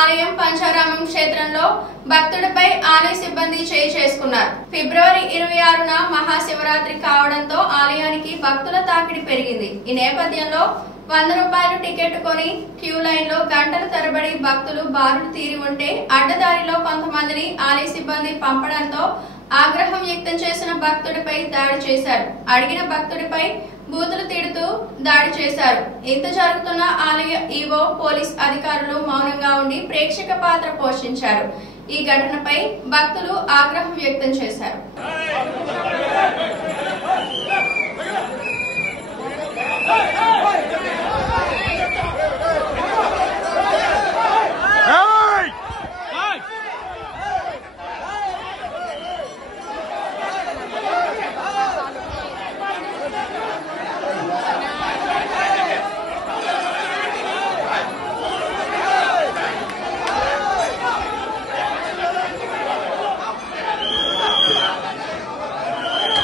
ఆలయం పంచారామం క్షేత్రంలో భక్తుడిపై ఆలయ సిబ్బంది చేయి చేసుకున్నారు. ఫిబ్రవరి 26న మహాశివరాత్రి కావడంతో ఆలయానికి భక్తుల తాకిడి పెరిగింది. ఈ నేపథ్యంలో 100 రూపాయలు టికెట్ కొని క్యూ లైన్ లో గంటల తరబడి భక్తులు బారులు తీరి ఉంటే అడ్డదారిలో కొంతమందిని ఆలయ సిబ్బంది పంపడంతో ఆగ్రహం వ్యక్తం చేసిన భక్తుడిపై దాడి చేశారు. అడిగిన భక్తుడిపై బూతులు తిడుతూ దాడి చేశారు. ఇంత జరుగుతున్న ఆలయ ఈవో పోలీస్ అధికారులు మౌనంగా ఉండి ప్రేక్షక పాత్ర పోషించారు. ఈ ఘటనపై భక్తులు ఆగ్రహం వ్యక్తం చేశారు.